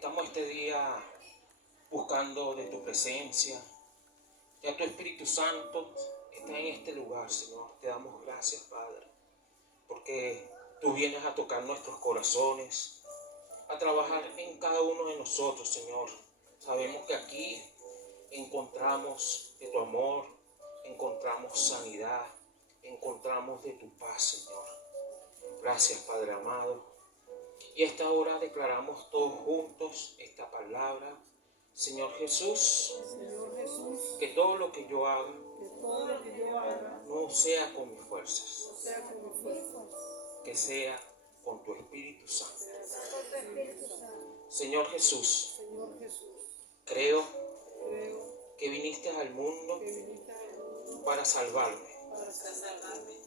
Estamos este día buscando de tu presencia. Ya tu Espíritu Santo está en este lugar, Señor. Te damos gracias, Padre, porque tú vienes a tocar nuestros corazones, a trabajar en cada uno de nosotros, Señor. Sabemos que aquí encontramos de tu amor, encontramos sanidad, encontramos de tu paz, Señor. Gracias, Padre amado. Y a esta hora declaramos todos juntos esta palabra. Señor Jesús, que todo lo que yo haga no sea con mis fuerzas, que sea con tu Espíritu Santo. Señor Jesús, creo que viniste al mundo para salvarme,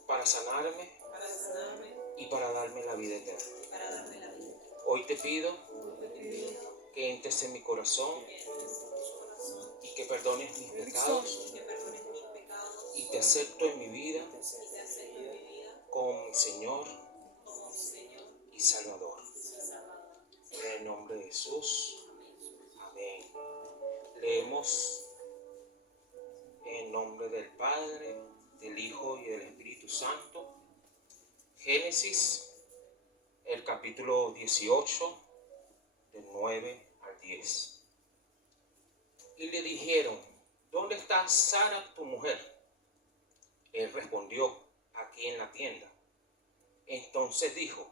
para sanarme y para darme la vida eterna. Hoy te pido que entres en mi corazón y que perdones mis pecados y te acepto en mi vida como mi Señor y Salvador. En el nombre de Jesús. Amén. Leemos en nombre del Padre, del Hijo y del Espíritu Santo. Génesis, el capítulo 18, del 9 al 10. Y le dijeron: ¿dónde está Sara tu mujer? Él respondió: aquí en la tienda. Entonces dijo: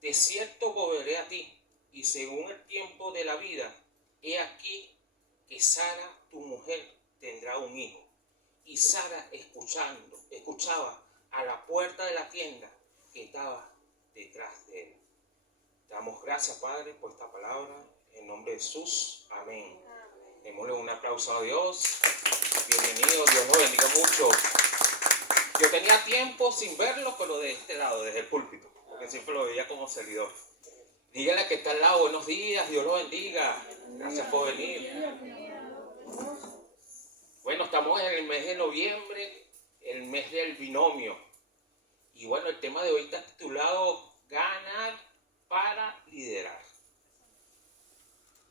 de cierto volveré a ti, y según el tiempo de la vida, he aquí que Sara tu mujer tendrá un hijo. Y Sara escuchaba a la puerta de la tienda que estaba detrás de él. Damos gracias, Padre, por esta palabra. En nombre de Jesús. Amén. Démosle un aplauso a Dios. Bienvenido, Dios lo bendiga mucho. Yo tenía tiempo sin verlo, pero de este lado, desde el púlpito, porque siempre lo veía como servidor. Dígale que está al lado: buenos días, Dios lo bendiga. Gracias por venir. Bueno, estamos en el mes de noviembre, el mes del binomio. Y bueno, el tema de hoy está titulado Ganar para liderar.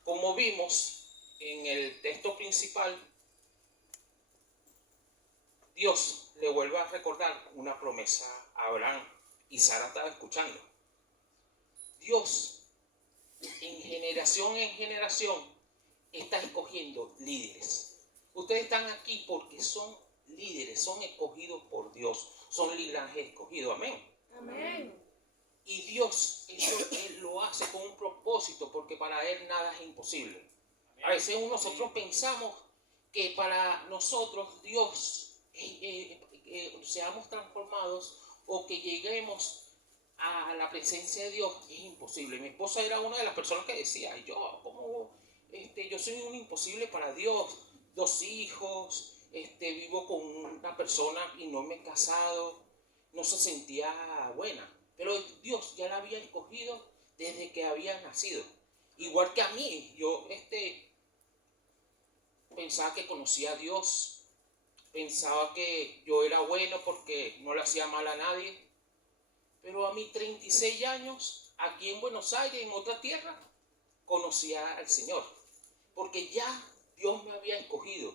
Como vimos en el texto principal, Dios le vuelve a recordar una promesa a Abraham, y Sara estaba escuchando. Dios en generación está escogiendo líderes. Ustedes están aquí porque son líderes, son escogidos por Dios, son linaje escogido. Amén. Amén. Y Dios, Él lo hace con un propósito, porque para Él nada es imposible. A veces nosotros pensamos que para nosotros Dios seamos transformados o que lleguemos a la presencia de Dios es imposible. Mi esposa era una de las personas que decía: yo soy un imposible para Dios. 2 hijos, vivo con una persona y no me he casado. No se sentía buena, pero Dios ya la había escogido desde que había nacido. Igual que a mí, yo pensaba que conocía a Dios, pensaba que yo era bueno porque no le hacía mal a nadie. Pero a mis 36 años, aquí en Buenos Aires, en otra tierra, conocía al Señor, porque ya Dios me había escogido.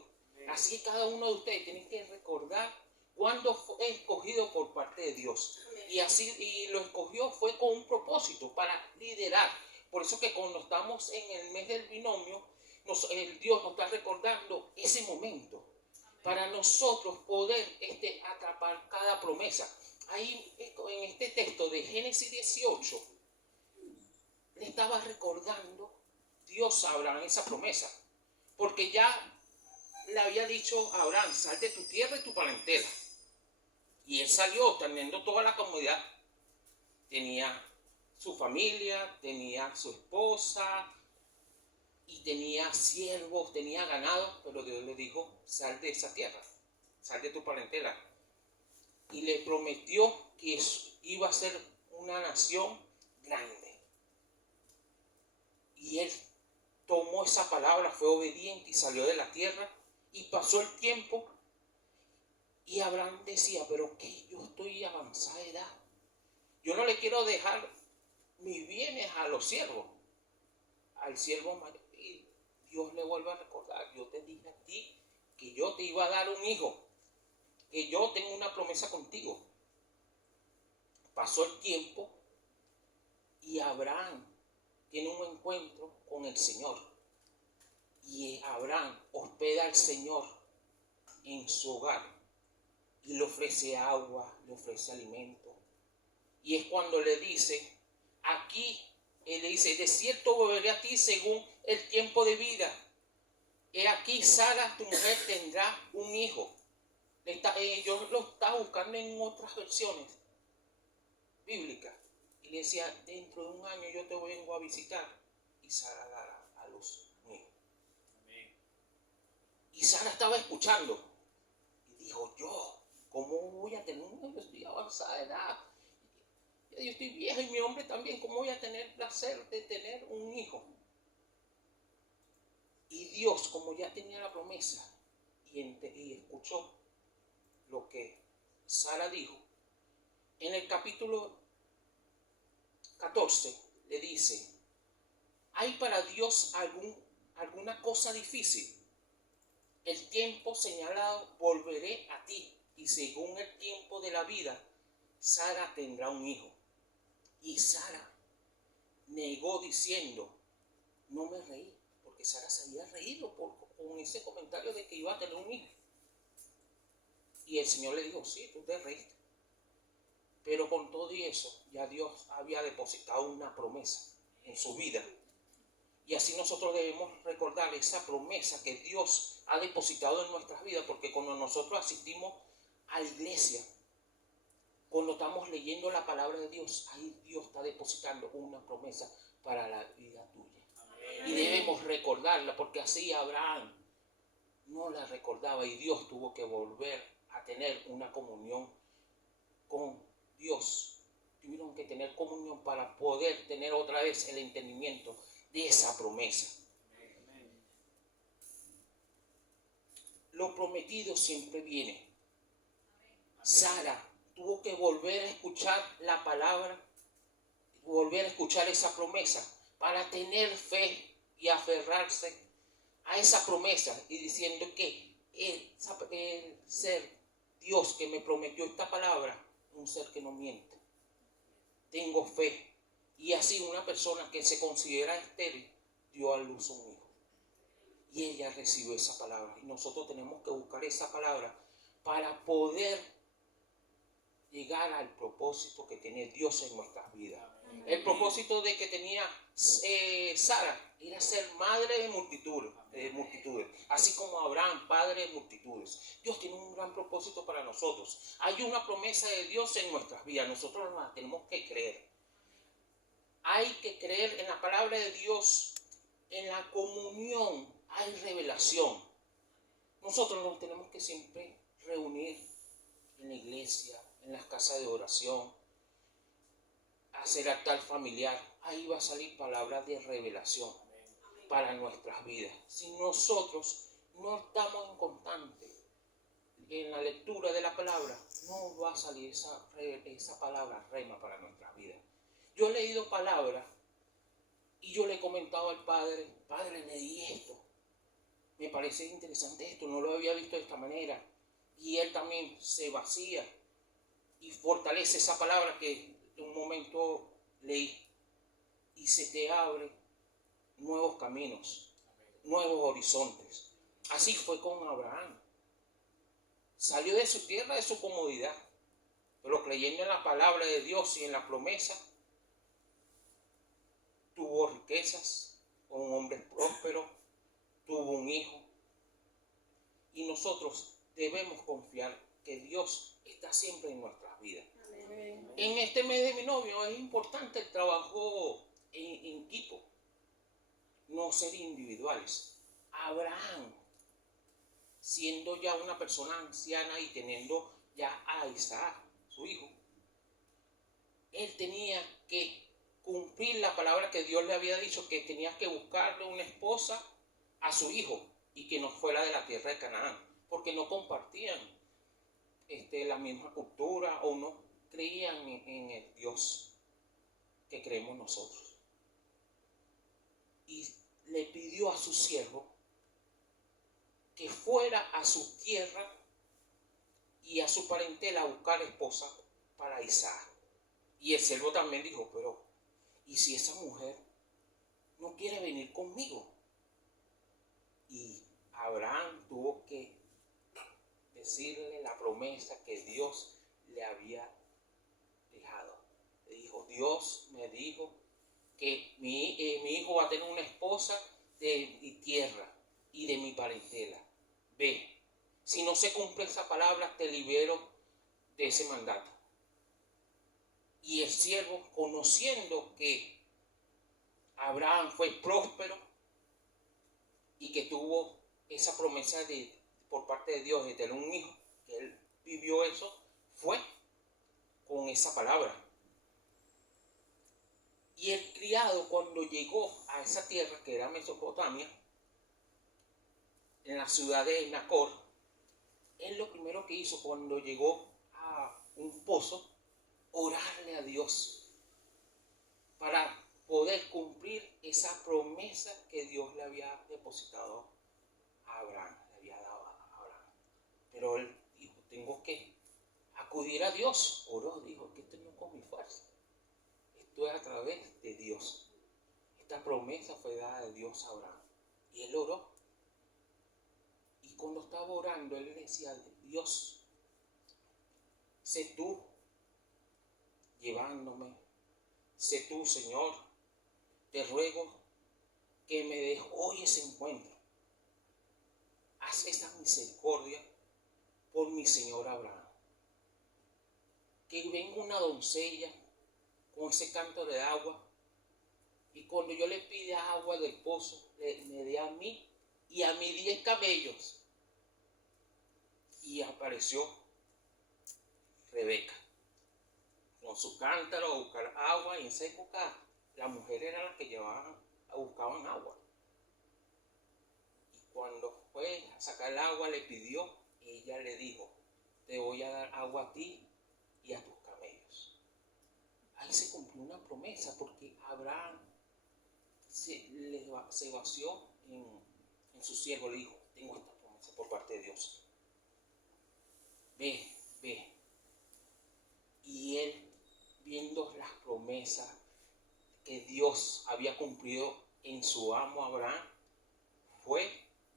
Así que cada uno de ustedes tiene que recordar cuándo fue escogido por parte de Dios. Y lo escogió fue con un propósito, para liderar. Por eso que cuando estamos en el mes del binomio, Dios nos está recordando ese momento para nosotros poder atrapar cada promesa. Ahí en este texto de Génesis 18 le estaba recordando Dios a Abraham esa promesa, porque ya le había dicho a Abraham: sal de tu tierra y tu parentela. Y él salió teniendo toda la comodidad. Tenía su familia, tenía su esposa y tenía siervos, tenía ganado, pero Dios le dijo: sal de esa tierra, sal de tu parentela. Y le prometió que iba a ser una nación grande. Y él tomó esa palabra, fue obediente y salió de la tierra. Y pasó el tiempo y Abraham decía: pero que yo estoy avanzada de edad, yo no le quiero dejar mis bienes a los siervos. al siervo mayor y Dios le vuelve a recordar, yo te dije a ti que yo te iba a dar un hijo, que yo tengo una promesa contigo. Pasó el tiempo y Abraham tiene un encuentro con el Señor. Y Abraham hospeda al Señor en su hogar y le ofrece agua, le ofrece alimento. Y es cuando le dice, aquí, él le dice, de cierto volveré a ti según el tiempo de vida. He aquí, Sara, tu mujer, tendrá un hijo. Yo lo estaba buscando en otras versiones bíblicas. Y le decía, dentro de un año yo te vengo a visitar y Sara dará a luz un hijo. Y Sara estaba escuchando y dijo, ¿cómo voy a tener un hijo? Yo estoy avanzada de edad. Yo estoy vieja y mi hombre también. ¿Cómo voy a tener placer de tener un hijo? Y Dios, como ya tenía la promesa y escuchó lo que Sara dijo, en el capítulo 14 le dice, ¿hay para Dios alguna cosa difícil? El tiempo señalado volveré a ti, y según el tiempo de la vida, Sara tendrá un hijo. Y Sara negó diciendo, no me reí, porque Sara se había reído con ese comentario de que iba a tener un hijo. Y el Señor le dijo, sí, tú te reíste. Pero con todo y eso, ya Dios había depositado una promesa en su vida. Y así nosotros debemos recordar esa promesa que Dios ha depositado en nuestras vidas, porque cuando nosotros asistimos a la iglesia, cuando estamos leyendo la palabra de Dios, ahí Dios está depositando una promesa para la vida tuya. Amén. Y debemos recordarla, porque así Abraham no la recordaba y Dios tuvo que volver a tener una comunión con Dios. Tuvieron que tener comunión para poder tener otra vez el entendimiento de esa promesa. Lo prometido siempre viene. Sara tuvo que volver a escuchar la palabra, volver a escuchar esa promesa para tener fe y aferrarse a esa promesa y diciendo que el ser Dios que me prometió esta palabra, un ser que no miente. Tengo fe. Y así una persona que se considera estéril dio a luz un hijo. Y ella recibió esa palabra. Y nosotros tenemos que buscar esa palabra para poder llegar al propósito que tiene Dios en nuestras vidas. Amén. El propósito de que tenía Sara era ser madre de multitudes, así como Abraham, padre de multitudes. Dios tiene un gran propósito para nosotros. Hay una promesa de Dios en nuestras vidas. Nosotros la tenemos que creer. Hay que creer en la palabra de Dios. En la comunión hay revelación. Nosotros nos tenemos que siempre reunir en la iglesia, en las casas de oración, hacer altar familiar. Ahí va a salir palabras de revelación para nuestras vidas. Si nosotros no estamos en constante en la lectura de la palabra, no va a salir esa palabra rema para nuestras vidas. Yo he leído palabras y yo le he comentado al Padre, leí esto, me parece interesante esto, no lo había visto de esta manera. Y Él también se vacía y fortalece esa palabra que en un momento leí. Y se te abre nuevos caminos, nuevos horizontes. Así fue con Abraham. Salió de su tierra, de su comodidad, pero creyendo en la palabra de Dios y en la promesa, tuvo riquezas, un hombre próspero, tuvo un hijo. Y nosotros debemos confiar que Dios está siempre en nuestras vidas. Amén. En este mes de mi novio es importante el trabajo en equipo, no ser individuales. Abraham, siendo ya una persona anciana y teniendo ya a Isaac, su hijo, él tenía que cumplir la palabra que Dios le había dicho, que tenía que buscarle una esposa a su hijo y que no fuera de la tierra de Canaán, porque no compartían la misma cultura o no creían en el Dios que creemos nosotros. Y su siervo que fuera a su tierra y a su parentela a buscar esposa para Isaac. Y el siervo también dijo, pero ¿y si esa mujer no quiere venir conmigo? Y Abraham tuvo que decirle la promesa que Dios le había dejado. Le dijo, Dios me dijo que mi hijo va a tener una esposa de mi tierra y de mi parentela. Ve, si no se cumple esa palabra, te libero de ese mandato. Y el siervo, conociendo que Abraham fue próspero y que tuvo esa promesa por parte de Dios de tener un hijo, que él vivió eso, fue con esa palabra. Y el criado, cuando llegó a esa tierra que era Mesopotamia, en la ciudad de Nacor, él lo primero que hizo cuando llegó a un pozo, orarle a Dios para poder cumplir esa promesa que Dios le había depositado a Abraham, le había dado a Abraham. Pero él dijo, tengo que acudir a Dios. Oró, dijo, que esto no es con mi fuerza, esto es a través de Dios. Esta promesa fue dada de Dios a Abraham. Y él oró. Y cuando estaba orando, él le decía, Dios, sé tú llevándome, sé tú, Señor, te ruego que me des hoy ese encuentro. Haz esa misericordia por mi Señor Abraham. Que venga una doncella con ese canto de agua y cuando yo le pida agua del pozo, me dé a mí y a mis 10 camellos. Y apareció Rebeca con su cántaro a buscar agua, y en esa época las mujeres eran las que buscaban agua. Y cuando fue a sacar el agua, le pidió, ella le dijo, te voy a dar agua a ti y a tus camellos. Ahí se cumplió una promesa, porque Abraham se vació en su siervo, le dijo, tengo esta promesa por parte de Dios. Ve. Y él, viendo las promesas que Dios había cumplido en su amo Abraham, fue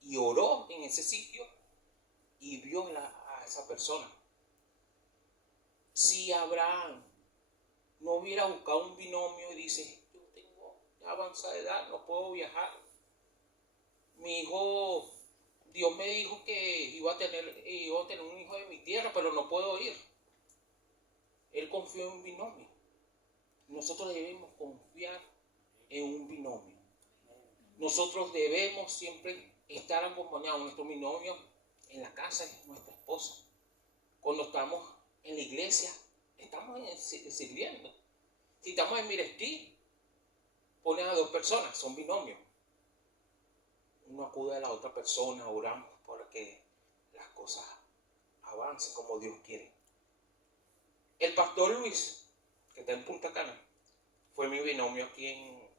y oró en ese sitio y vio a esa persona. Si Abraham no hubiera buscado un binomio y dice, yo tengo avanzada edad, no puedo viajar, mi hijo, Dios me dijo que iba a tener un hijo de mi tierra, pero no puedo ir. Él confió en un binomio. Nosotros debemos confiar en un binomio. Nosotros debemos siempre estar acompañados. Nuestro binomio en la casa es nuestra esposa. Cuando estamos en la iglesia, estamos sirviendo. Si estamos en Mirestí, ponen a 2 personas, son binomios. Uno acude a la otra persona, oramos para que las cosas avancen como Dios quiere. El pastor Luis, que está en Punta Cana, fue mi binomio aquí en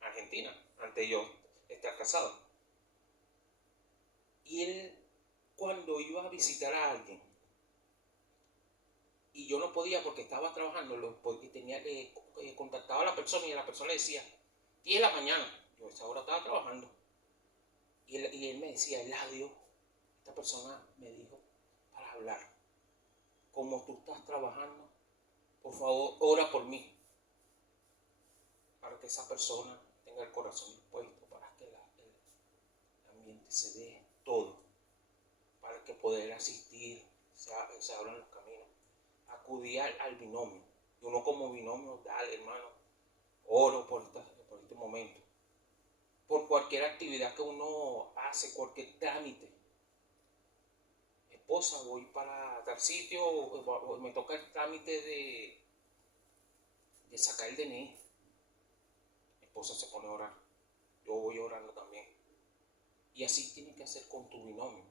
Argentina, antes de yo estar casado. Y él, cuando iba a visitar a alguien, y yo no podía porque estaba trabajando, porque tenía que contactar a la persona, y la persona le decía, 10 de la mañana, yo a esa hora estaba trabajando. Y él me decía, Eladio, esta persona me dijo para hablar. Como tú estás trabajando, por favor, ora por mí. Para que esa persona tenga el corazón dispuesto, para que el ambiente se dé todo. Para que poder asistir, se abran los caminos. Acudir al binomio. Y uno como binomio, dale, hermano, oro por este momento. Por cualquier actividad que uno hace, cualquier trámite. Esposa, voy para tal sitio, o me toca el trámite de sacar el DNI. Mi esposa se pone a orar. Yo voy orando también. Y así tienes que hacer con tu binomio.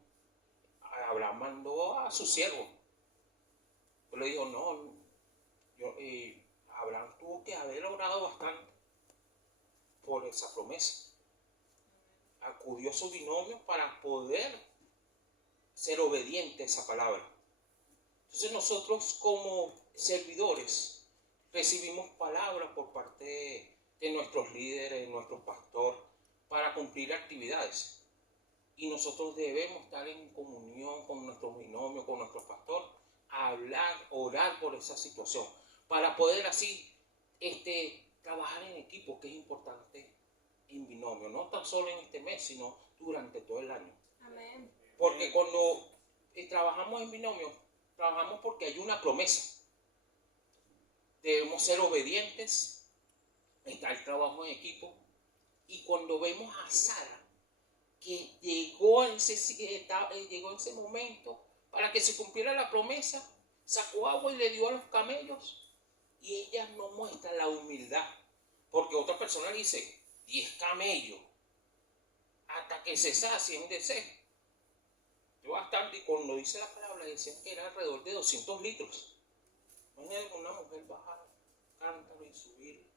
Abraham mandó a su siervo. Yo le digo, no, Abraham tuvo que haber orado bastante por esa promesa. acudió a su binomio para poder ser obediente a esa palabra. Entonces nosotros como servidores recibimos palabras por parte de nuestros líderes, de nuestros pastores, para cumplir actividades. Y nosotros debemos estar en comunión con nuestros binomios, con nuestros pastores, hablar, orar por esa situación, para poder así trabajar en equipo, que es importante en binomio, no tan solo en este mes, sino durante todo el año. Amén. Porque cuando trabajamos en binomio, trabajamos porque hay una promesa. Debemos ser obedientes, está el trabajo en equipo. Y cuando vemos a Sara, que llegó en ese momento para que se cumpliera la promesa, sacó agua y le dio a los camellos, y ella no muestra la humildad, porque otra persona dice 10 camellos hasta que se sacien de sed. Bastante, y cuando dice la palabra decían que era alrededor de 200 litros. Imagínate una mujer bajar cántaro y subir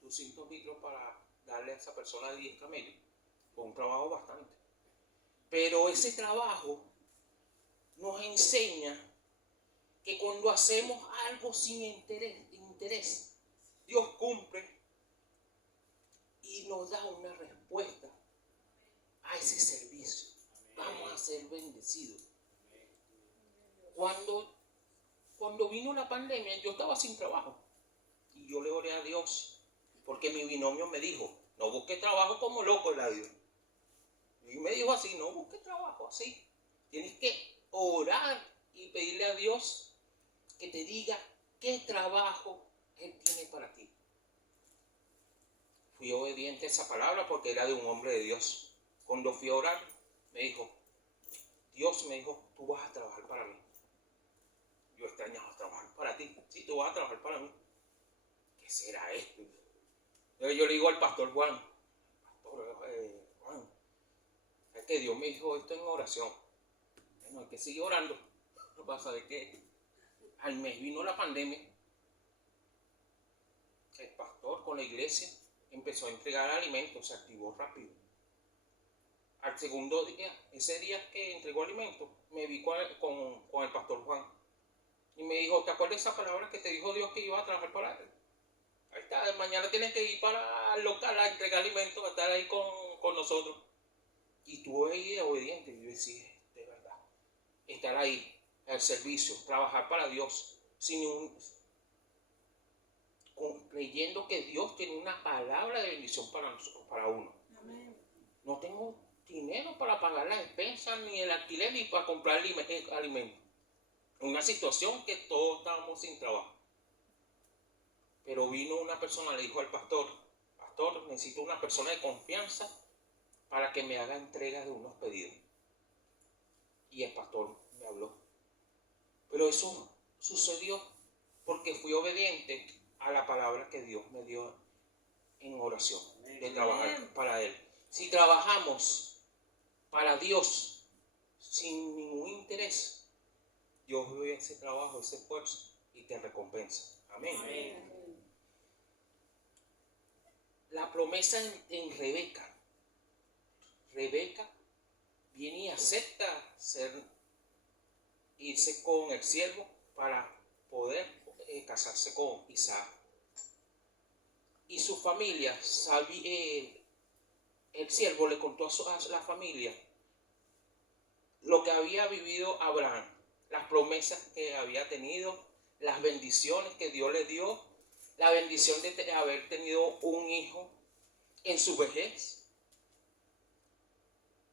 200 litros para darle a esa persona 10 camellos. Fue un trabajo bastante. Pero ese trabajo nos enseña que cuando hacemos algo sin interés, Dios cumple y nos da una respuesta a ese servicio. Vamos a ser bendecidos. Cuando vino la pandemia, yo estaba sin trabajo. Y yo le oré a Dios, porque mi binomio me dijo, no busque trabajo como loco, Eladio. Y me dijo así, no busque trabajo así. Tienes que orar y pedirle a Dios que te diga qué trabajo Él tiene para ti. Fui obediente a esa palabra porque era de un hombre de Dios. Cuando fui a orar, Dios me dijo, tú vas a trabajar para mí. Yo extrañaba trabajar para ti. Sí, tú vas a trabajar para mí. ¿Qué será esto? Entonces yo le digo al pastor Juan, Juan, es que Dios me dijo esto en oración. Bueno, hay que seguir orando. No pasa de que al mes vino la pandemia. El pastor con la iglesia empezó a entregar alimentos, se activó rápido. Al segundo día, ese día que entregó alimentos, me vi con el pastor Juan. Y me dijo, ¿te acuerdas de esa palabra que te dijo Dios que iba a trabajar para él? Ahí está, mañana tienes que ir para el local a entregar alimentos, a estar ahí con nosotros. Y estuve ahí de obediente. Y yo decía, de verdad, estar ahí, al servicio, trabajar para Dios, creyendo que Dios tiene una palabra de bendición para uno. Amén. No tengo dinero para pagar la despensa, ni el alquiler, ni para comprar alimentos. Una situación que todos estábamos sin trabajo. Pero vino una persona, le dijo al pastor, necesito una persona de confianza para que me haga entrega de unos pedidos. Y el pastor me habló. Pero eso sucedió porque fui obediente a la palabra que Dios me dio en oración, de trabajar para Él. Si trabajamos para Dios sin ningún interés, Dios ve ese trabajo, ese esfuerzo y te recompensa. Amén. Amén. La promesa en Rebeca. Rebeca viene y acepta irse con el siervo para poder casarse con Isaac. Y su familia, el siervo le contó a la familia lo que había vivido Abraham, las promesas que había tenido, las bendiciones que Dios le dio, la bendición de haber tenido un hijo en su vejez.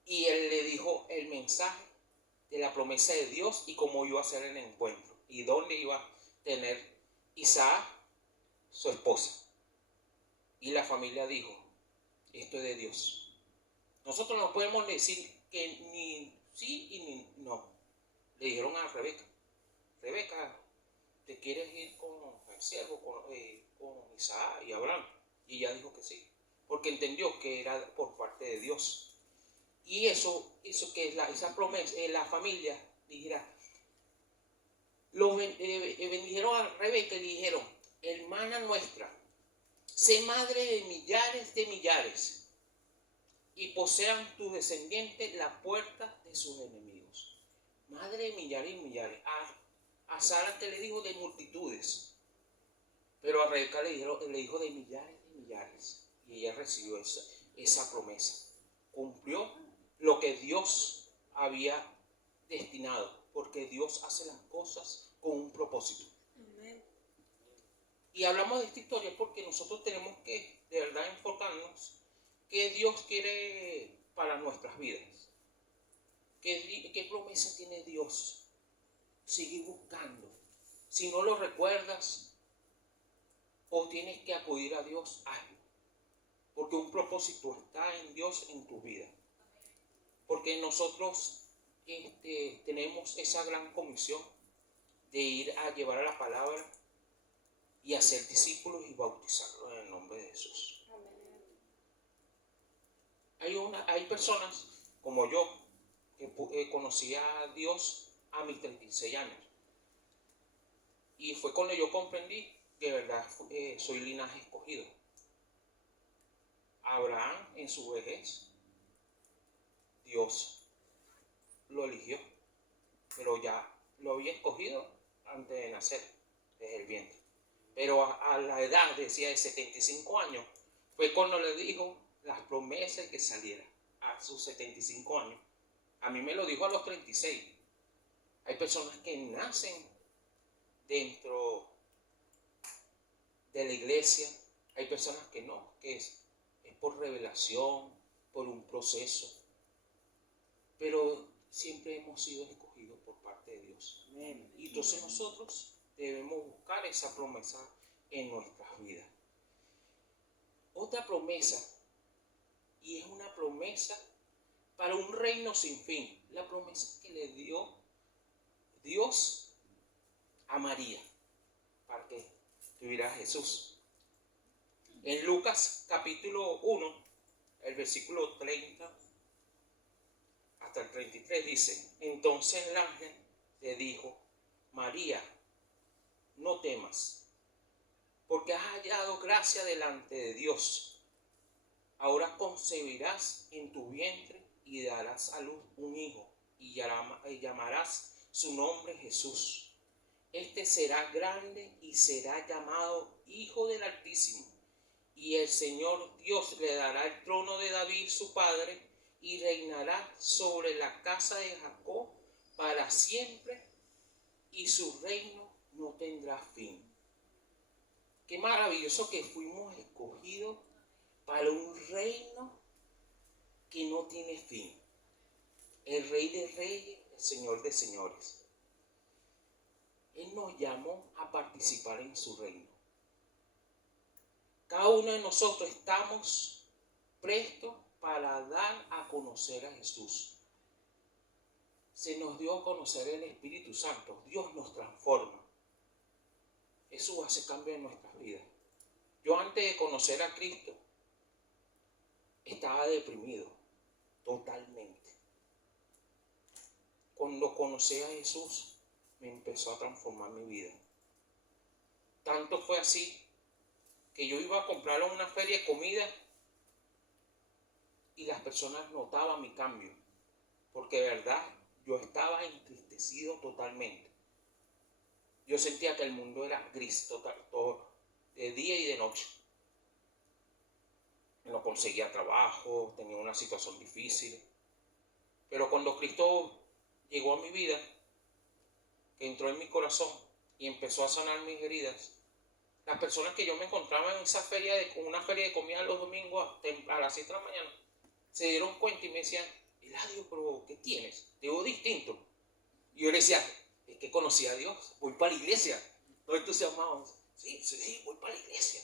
Y él le dijo el mensaje de la promesa de Dios y cómo iba a ser el encuentro y dónde iba a tener Isaac su esposa. Y la familia dijo, esto es de Dios. Nosotros no podemos decir que ni sí y ni no. Le dijeron a Rebeca, ¿te quieres ir con el siervo, con Isaac y Abraham? Y ella dijo que sí, porque entendió que era por parte de Dios. Y eso que esa promesa, la familia dijera, bendijeron a Rebeca y dijeron, hermana nuestra, sé madre de millares, y posean tus descendientes la puerta de sus enemigos. Madre de millares y millares. A Sara que le dijo de multitudes, pero a Rebeca le dijo de millares y millares. Y ella recibió esa promesa. Cumplió lo que Dios había destinado, porque Dios hace las cosas con un propósito. Amén. Y hablamos de esta historia porque nosotros tenemos que de verdad enfocarnos qué Dios quiere para nuestras vidas. ¿Qué promesa tiene Dios? Sigue buscando. Si no lo recuerdas o tienes que acudir a Dios, hazlo. Porque un propósito está en Dios en tu vida. Porque nosotros tenemos esa gran comisión de ir a llevar a la palabra y hacer discípulos y bautizarlos en el nombre de Jesús. Hay personas como yo que conocí a Dios a mis 36 años. Y fue cuando yo comprendí que de verdad soy linaje escogido. Abraham en su vejez, Dios lo eligió, pero ya lo había escogido antes de nacer, desde el vientre. Pero a la edad, decía, de 75 años, fue cuando le dijo las promesas de que saliera a sus 75 años. A mí me lo dijo a los 36. Hay personas que nacen dentro de la iglesia, hay personas que no, que es por revelación, por un proceso, pero siempre hemos sido escogidos por parte de Dios. Amén. Y entonces nosotros debemos buscar esa promesa en nuestras vidas. Otra promesa, y es una promesa para un reino sin fin, la promesa que le dio Dios a María para que tuviera a Jesús. En Lucas capítulo 1, el versículo 30 hasta el 33 dice: entonces el ángel le dijo: María, no temas, porque has hallado gracia delante de Dios. Ahora concebirás en tu vientre y darás a luz un hijo, y llamarás su nombre Jesús. Este será grande y será llamado Hijo del Altísimo. Y el Señor Dios le dará el trono de David su padre, y reinará sobre la casa de Jacob para siempre, y su reino no tendrá fin. Qué maravilloso que fuimos escogidos para un reino que no tiene fin. El Rey de Reyes, el Señor de Señores. Él nos llamó a participar en su reino. Cada uno de nosotros estamos prestos para dar a conocer a Jesús. Se nos dio a conocer el Espíritu Santo. Dios nos transforma. Eso hace cambio en nuestras vidas. Yo antes de conocer a Cristo estaba deprimido totalmente. Cuando conocí a Jesús me empezó a transformar mi vida. Tanto fue así que yo iba a comprar a una feria de comida y las personas notaban mi cambio, porque de verdad yo estaba entristecido totalmente. Yo sentía que el mundo era gris total, todo, de día y de noche. No conseguía trabajo, tenía una situación difícil. Pero cuando Cristo llegó a mi vida, que entró en mi corazón y empezó a sanar mis heridas, las personas que yo me encontraba en esa una feria de comida los domingos a las 7 de la mañana, se dieron cuenta y me decían: Eladio, pero ¿qué tienes? Te veo distinto. Y yo le decía: es que conocí a Dios, voy para la iglesia. Todos entusiasmados: sí, voy para la iglesia.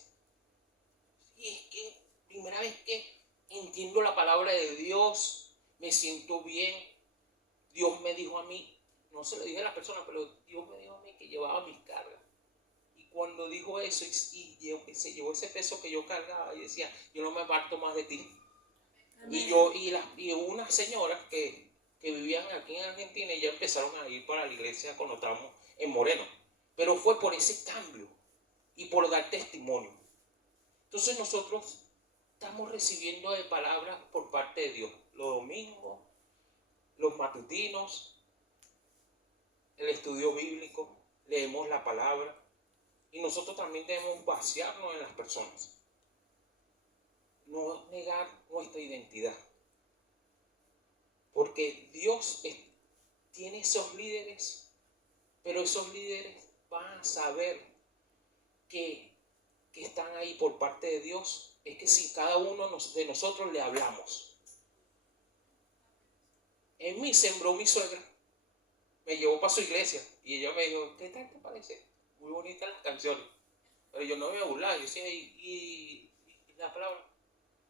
Sí, es que primera vez que entiendo la palabra de Dios, me siento bien. Dios me dijo a mí, no se lo dije a la persona, pero Dios me dijo a mí que llevaba mis cargas. Y cuando dijo eso y se llevó ese peso que yo cargaba, y decía: yo no me aparto más de ti. Amén. Y unas señoras que vivían aquí en Argentina, y ya empezaron a ir para la iglesia cuando estábamos en Moreno. Pero fue por ese cambio y por dar testimonio. Entonces nosotros estamos recibiendo de palabras por parte de Dios? Los domingos, los matutinos, el estudio bíblico, leemos la palabra y nosotros también debemos vaciarnos en las personas. No negar nuestra identidad. Porque Dios tiene esos líderes, pero esos líderes van a saber que están ahí por parte de Dios. Es que si cada uno de nosotros le hablamos. En mí sembró mi suegra, me llevó para su iglesia y ella me dijo, ¿qué tal te parece? Muy bonitas las canciones. Pero yo no me iba a burlar, yo decía, ¿y la palabra?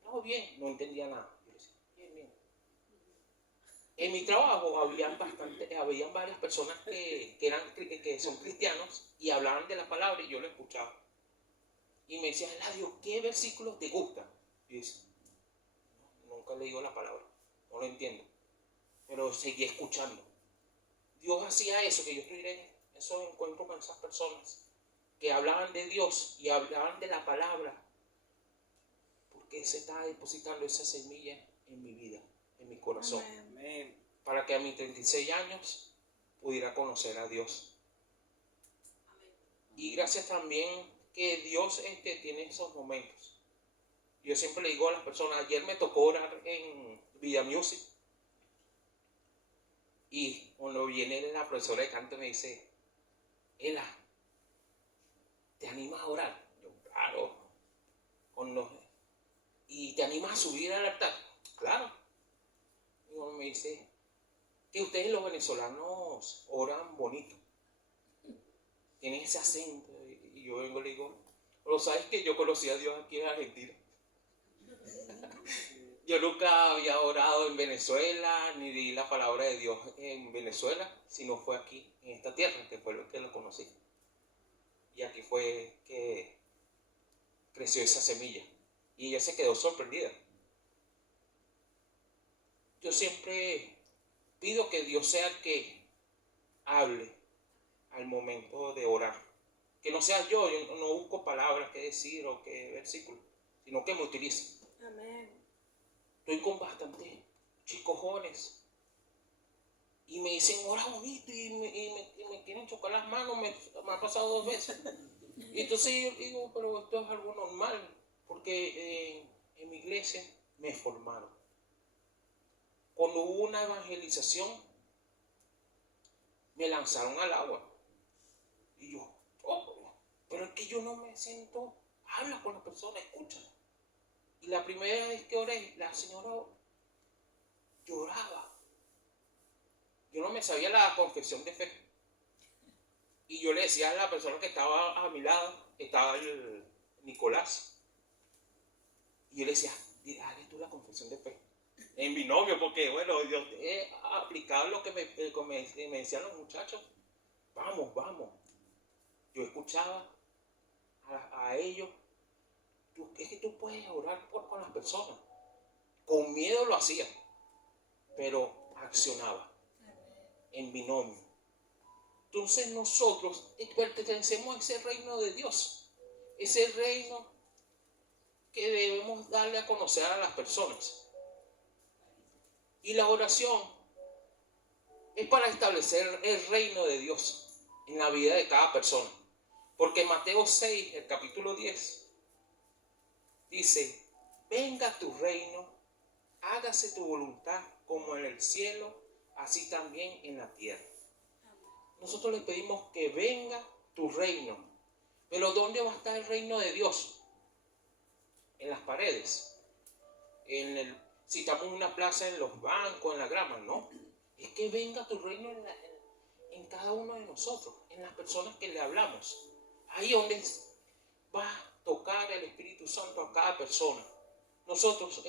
No, bien, no entendía nada. Yo decía, bien. En mi trabajo habían varias personas que son cristianos y hablaban de la palabra y yo lo escuchaba. Y me decían, Eladio, ¿qué versículos te gustan? Y yo decía, no, nunca he leído la palabra, no lo entiendo. Pero seguí escuchando. Dios hacía eso, que yo estuviera en esos encuentros con esas personas que hablaban de Dios y hablaban de la palabra, porque se estaba depositando esa semilla en mi vida, en mi corazón. Amén. Para que a mis 36 años pudiera conocer a Dios. Amén. Y gracias también que Dios tiene esos momentos. Yo siempre le digo a las personas, ayer me tocó orar en Vida Music y cuando viene la profesora de canto me dice, Ela, ¿te animas a orar? Yo, claro. ¿Y te animas a subir al altar? Claro. Y uno me dice, que ustedes los venezolanos oran bonito. Tienen ese acento. Y yo vengo y le digo, pero sabes que yo conocí a Dios aquí en Argentina. Yo nunca había orado en Venezuela, ni di la palabra de Dios en Venezuela, sino fue aquí, en esta tierra, que fue lo que lo conocí. Y aquí fue que creció esa semilla. Y ella se quedó sorprendida. Yo siempre pido que Dios sea el que hable al momento de orar. Que no sea yo no busco palabras que decir o que versículos, sino que me utilice. Amén. Estoy con bastantes chicos jóvenes y me dicen, ora bonito, y me quieren chocar las manos, me ha pasado 2 veces. Y entonces yo digo, pero esto es algo normal, porque en mi iglesia me formaron. Cuando hubo una evangelización, me lanzaron al agua. Y yo, pero es que yo no me siento, habla con la persona, escucha. Y la primera vez que oré, la señora lloraba. Yo no me sabía la confesión de fe. Y yo le decía a la persona que estaba a mi lado, estaba el Nicolás. Y yo le decía, dale tú la confesión de fe. En mi novio, porque bueno, yo he aplicado lo que me decían los muchachos. Vamos. Yo escuchaba a ellos. Es que tú puedes orar con las personas. Con miedo lo hacía, pero accionaba en binomio. Entonces nosotros pertenecemos a ese reino de Dios, ese reino que debemos darle a conocer a las personas. Y la oración es para establecer el reino de Dios en la vida de cada persona. Porque Mateo 6, el capítulo 10, dice, venga tu reino, hágase tu voluntad como en el cielo, así también en la tierra. Nosotros le pedimos que venga tu reino. Pero ¿dónde va a estar el reino de Dios? En las paredes. Si estamos en una plaza, en los bancos, en la grama, no. Es que venga tu reino en cada uno de nosotros, en las personas que le hablamos. Ahí donde va a tocar el Espíritu Santo a cada persona. Nosotros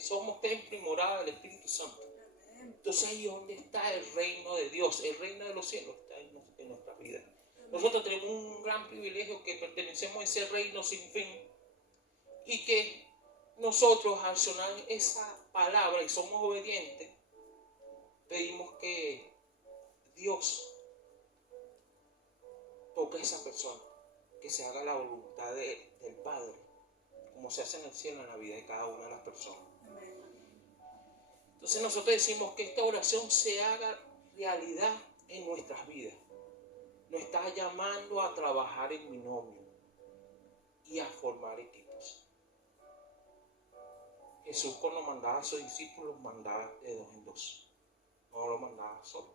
somos templo y morada del Espíritu Santo. Entonces ahí donde está el reino de Dios, el reino de los cielos está en nuestra vida. Nosotros tenemos un gran privilegio que pertenecemos a ese reino sin fin y que nosotros al sonar esa palabra y somos obedientes, pedimos que Dios toque a esa persona, que se haga la voluntad del Padre como se hace en el cielo, en la vida de cada una de las personas. Entonces nosotros decimos que esta oración se haga realidad en nuestras vidas. Nos está llamando a trabajar en binomio y a formar equipos. Jesús, cuando mandaba a sus discípulos, mandaba de 2 en 2. No lo mandaba solos.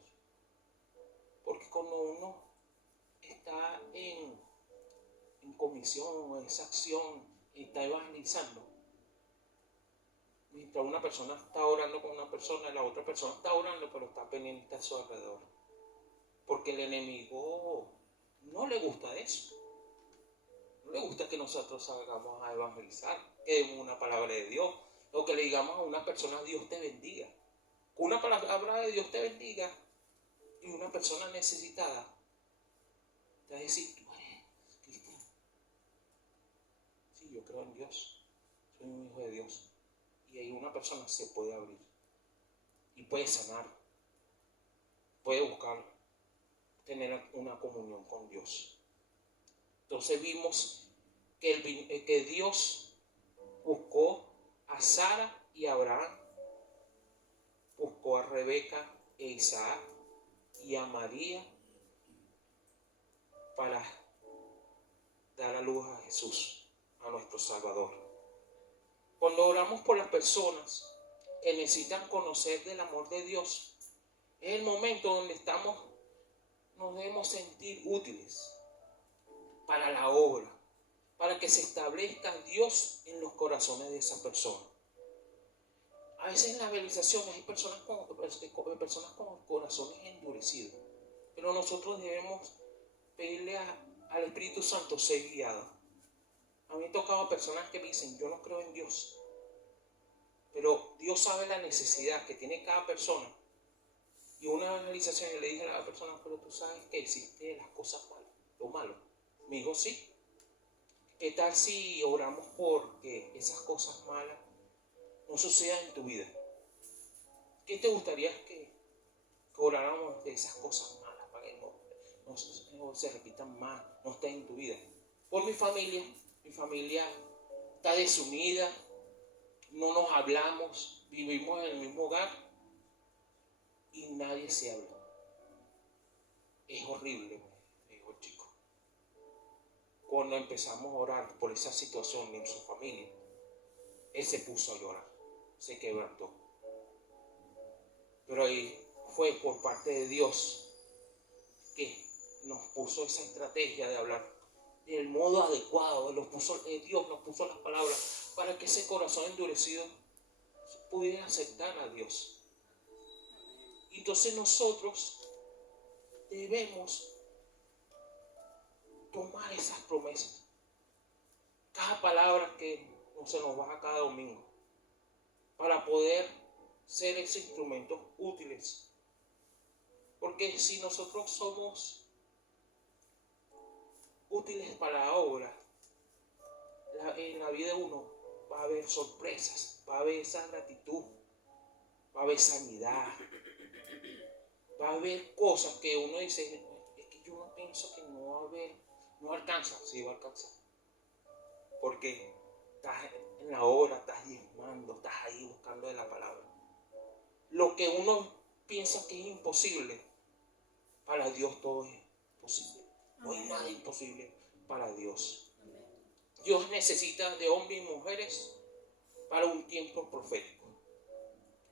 Porque cuando uno está en comisión, en esa acción, y está evangelizando, mientras una persona está orando con una persona, la otra persona está orando, pero está pendiente a su alrededor. Porque el enemigo no le gusta eso. No le gusta que nosotros salgamos a evangelizar, que demos una palabra de Dios, o que le digamos a una persona, Dios te bendiga. Una palabra de Dios te bendiga y una persona necesitada te va a decir, tú eres cristiano. Sí, yo creo en Dios, soy un hijo de Dios. Y ahí una persona se puede abrir y puede sanar, puede buscar tener una comunión con Dios. Entonces vimos que Dios buscó a Sara y a Abraham, buscó a Rebeca e Isaac y a María para dar a luz a Jesús, a nuestro Salvador. Cuando oramos por las personas que necesitan conocer del amor de Dios, es el momento donde nos debemos sentir útiles para la obra, para que se establezca Dios en los corazones de esa persona. A veces en las evangelizaciones hay personas con corazones endurecidos, pero nosotros debemos pedirle al Espíritu Santo ser guiado. A mí me tocaba personas que me dicen, yo no creo en Dios, pero Dios sabe la necesidad que tiene cada persona. Y una evangelización yo le dije a la persona, pero tú sabes que existen las cosas malas, lo malo. Me dijo, sí. ¿Qué tal si oramos por que esas cosas malas no sucedan en tu vida? ¿Qué te gustaría que oráramos de esas cosas malas para que no se repitan más, no estén en tu vida? Por mi familia está desunida, no nos hablamos, vivimos en el mismo hogar y nadie se habla. Es horrible, me dijo el chico. Cuando empezamos a orar por esa situación en su familia, él se puso a llorar, se quebrantó. Pero ahí fue por parte de Dios que nos puso esa estrategia de hablar del modo adecuado. Dios nos puso las palabras para que ese corazón endurecido pudiera aceptar a Dios. Entonces nosotros debemos tomar esas promesas. Cada palabra que no se nos baja cada domingo, para poder ser esos instrumentos útiles. Porque si nosotros somos útiles para la obra, en la vida de uno va a haber sorpresas, va a haber esa gratitud, va a haber sanidad, va a haber cosas que uno dice, es que yo no pienso que no va a haber, no alcanza, sí va a alcanzar. Porque estás en la obra, estás diezmando, estás ahí buscando de la palabra. Lo que uno piensa que es imposible, para Dios todo es posible. No hay nada imposible para Dios. Dios necesita de hombres y mujeres para un tiempo profético.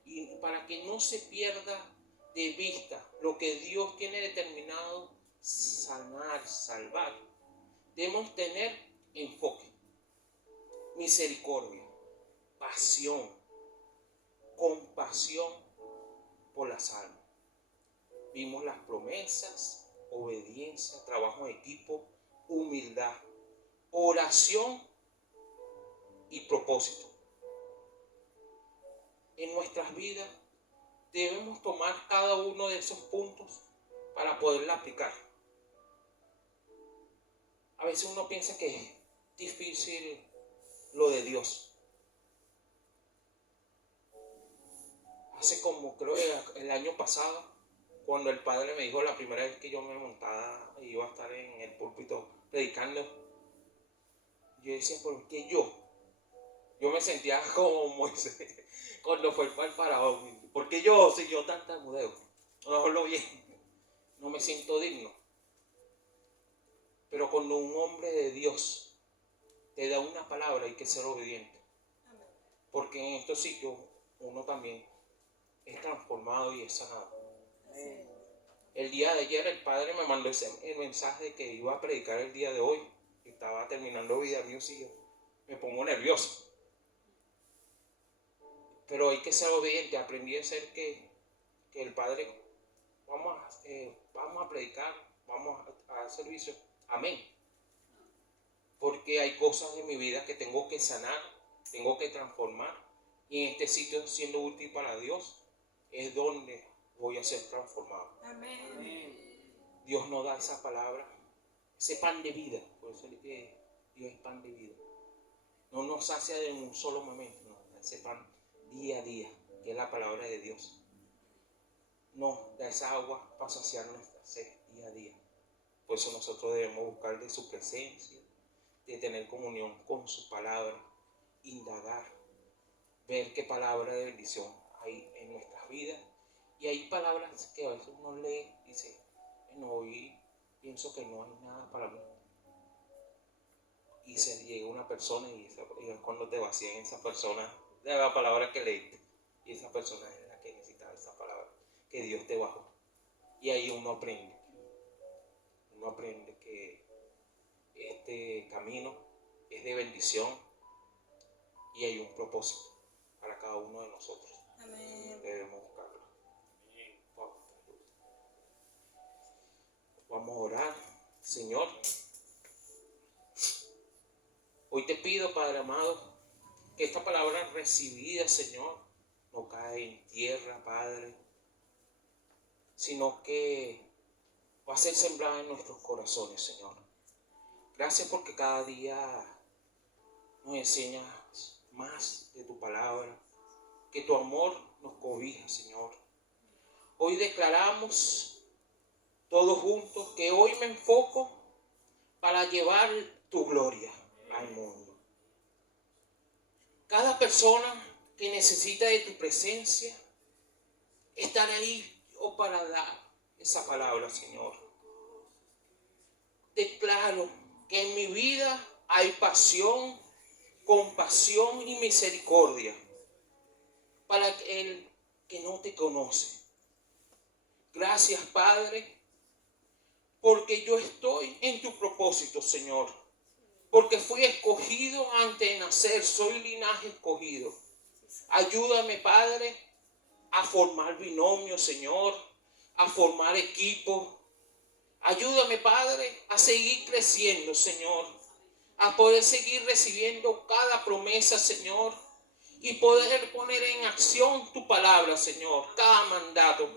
Y para que no se pierda de vista lo que Dios tiene determinado sanar, salvar, debemos tener enfoque, misericordia, pasión, compasión por las almas. Vimos las promesas, obediencia, trabajo en equipo, humildad, oración y propósito. En nuestras vidas debemos tomar cada uno de esos puntos para poderla aplicar. A veces uno piensa que es difícil lo de Dios. Hace como creo que el año pasado, cuando el padre me dijo la primera vez que yo me montaba y iba a estar en el púlpito predicando, yo decía, ¿por qué yo? Yo me sentía como Moisés cuando fue para el faraón. Porque yo, si yo tartamudeo, no hablo bien, no me siento digno. Pero cuando un hombre de Dios te da una palabra, hay que ser obediente. Porque en estos sitios uno también es transformado y es sanado. El día de ayer el padre me mandó el mensaje de que iba a predicar el día de hoy. Estaba terminando Vida Music. Me pongo nervioso. Pero hay que ser obediente. Aprendí a ser que el padre, vamos a predicar, vamos a dar servicio. Amén. Porque hay cosas en mi vida que tengo que sanar, tengo que transformar. Y en este sitio, siendo útil para Dios, es donde voy a ser transformado. Amén. Dios nos da esa palabra, ese pan de vida. Por eso es que Dios es pan de vida. No nos sacia en un solo momento, nos da ese pan día a día, que es la palabra de Dios. Nos da esa agua para saciar nuestra sed día a día. Por eso nosotros debemos buscar de su presencia, de tener comunión con su palabra, indagar, ver qué palabra de bendición hay en nuestras vidas. Y hay palabras que a veces uno lee y dice, bueno, hoy pienso que no hay nada para mí. Y se llega una persona y es cuando te vacían esa persona de la palabra que leíste. Y esa persona es la que necesita esa palabra que Dios te bajó. Y ahí uno aprende. Uno aprende que este camino es de bendición y hay un propósito para cada uno de nosotros. Amén. Debemos buscarlo. Vamos a orar. Señor, hoy te pido, Padre amado, que esta palabra recibida, Señor, no cae en tierra, Padre, sino que va a ser sembrada en nuestros corazones, Señor. Gracias porque cada día nos enseñas más de tu palabra, que tu amor nos cobija, Señor. Hoy declaramos todos juntos que hoy me enfoco para llevar tu gloria al mundo. Cada persona que necesita de tu presencia, estar ahí o para dar esa palabra, Señor. Declaro que en mi vida hay pasión, compasión y misericordia para el que no te conoce. Gracias, Padre, porque yo estoy en tu propósito, Señor. Porque fui escogido antes de nacer, soy linaje escogido. Ayúdame, Padre, a formar binomios, Señor, a formar equipos. Ayúdame, Padre, a seguir creciendo, Señor, a poder seguir recibiendo cada promesa, Señor, y poder poner en acción tu palabra, Señor, cada mandato,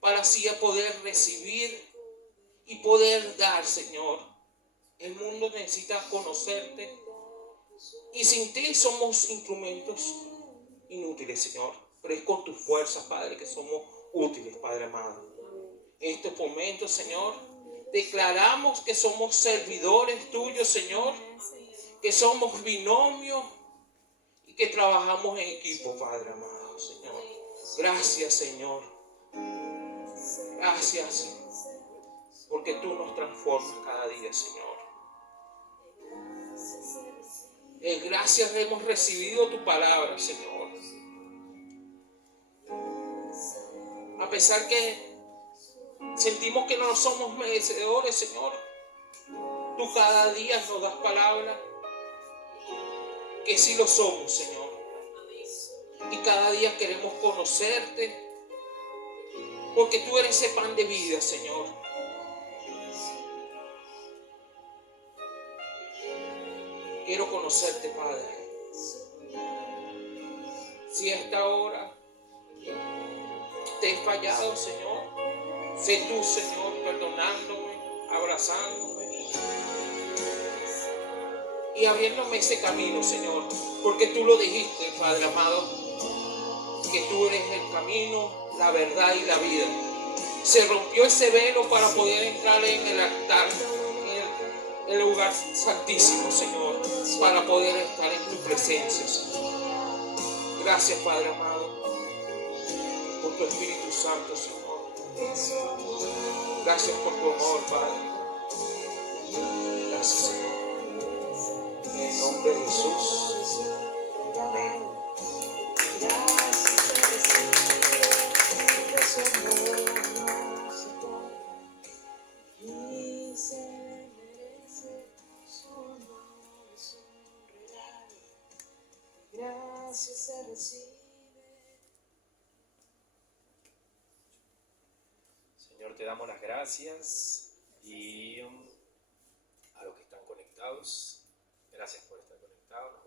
para así poder recibir y poder dar, Señor. El mundo necesita conocerte y sin ti somos instrumentos inútiles, Señor, pero es con tu fuerza, Padre, que somos útiles, Padre amado. En estos momentos, Señor, declaramos que somos servidores tuyos, Señor, que somos binomios y que trabajamos en equipo, Padre amado, Señor. Gracias, Señor. Gracias, porque tú nos transformas cada día, Señor. Gracias, hemos recibido tu palabra, Señor. A pesar que sentimos que no somos merecedores, Señor, tú cada día nos das palabra que sí lo somos, Señor. Y cada día queremos conocerte, porque tú eres ese pan de vida, Señor. Quiero conocerte, Padre. Si a esta hora te he fallado, Señor, sé tú, Señor, perdonándome, abrazándome y abriéndome ese camino, Señor, porque tú lo dijiste, Padre amado, que tú eres el camino, la verdad y la vida. Se rompió ese velo para poder entrar en el altar, en el lugar santísimo, Señor, para poder estar en tu presencia, Señor. Gracias, Padre amado, por tu Espíritu Santo, Señor. Gracias por tu amor, Padre. Gracias, Señor. En el nombre de Jesús. Amén. Señor, te damos las gracias y a los que están conectados, gracias por estar conectados.